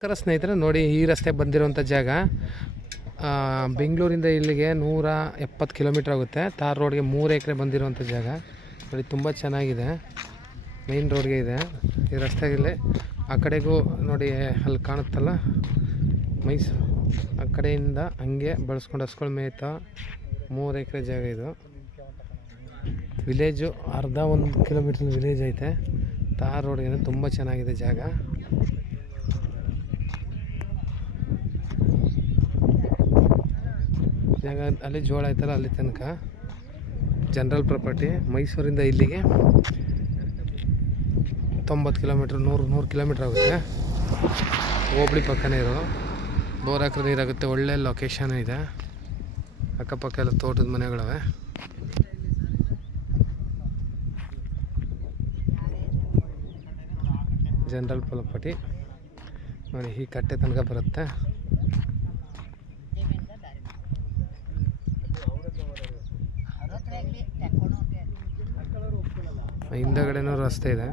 ನಮಸ್ಕಾರ ಸ್ನೇಹಿತರೆ, ನೋಡಿ ಈ ರಸ್ತೆ ಬಂದಿರುವಂಥ ಜಾಗ ಬೆಂಗಳೂರಿಂದ ಇಲ್ಲಿಗೆ 170 ಕಿಲೋಮೀಟ್ರ್ ಆಗುತ್ತೆ. ತಾರ್ ರೋಡ್ಗೆ 3 ಎಕರೆ ಬಂದಿರುವಂಥ ಜಾಗ ನೋಡಿ, ತುಂಬ ಚೆನ್ನಾಗಿದೆ. ಮೇನ್ ರೋಡ್ಗೆ ಇದೆ ಈ ರಸ್ತೆಯಲ್ಲಿ. ಆ ಕಡೆಗೂ ನೋಡಿ, ಅಲ್ಲಿ ಕಾಣುತ್ತಲ್ಲ ಮೈಸೂರು, ಆ ಕಡೆಯಿಂದ ಹಂಗೆ ಬಳಸ್ಕೊಂಡು ಹಸ್ಗಳು ಮೇಯ್ತಾ 3 ಎಕರೆ ಜಾಗ ಇದು. ವಿಲೇಜು ಅರ್ಧ 1 ಕಿಲೋಮೀಟ್ರ್ ವಿಲೇಜ್ ಐತೆ. ತಾರ್ ರೋಡ್ಗೆ ತುಂಬ ಚೆನ್ನಾಗಿದೆ ಜಾಗ. ಜಾಗ ಅಲ್ಲಿ ಜೋಳ ಆಯ್ತಲ್ಲ, ಅಲ್ಲಿ ತನಕ ಜನರಲ್ ಪ್ರಾಪರ್ಟಿ. ಮೈಸೂರಿಂದ ಇಲ್ಲಿಗೆ 90 ಕಿಲೋಮೀಟ್ರ್, 100 ಕಿಲೋಮೀಟ್ರ್ ಆಗುತ್ತೆ. ಹೋಬಳಿ ಪಕ್ಕನೇ ಇರೋ ಬೋರ್ ಹಾಕಿದ್ರೆ ನೀರಾಗುತ್ತೆ. ಒಳ್ಳೆ ಲೊಕೇಶನ್ ಇದೆ. ಅಕ್ಕಪಕ್ಕ ಎಲ್ಲ ತೋಟದ ಮನೆಗಳವೆ. ಜನರಲ್ ಪ್ರಾಪರ್ಟಿ ನೋಡಿ, ಈ ಕಟ್ಟೆ ತನಕ ಬರುತ್ತೆ. ಹಿಂದಗಡೆನೂ ರಸ್ತೆ ಇದೆ.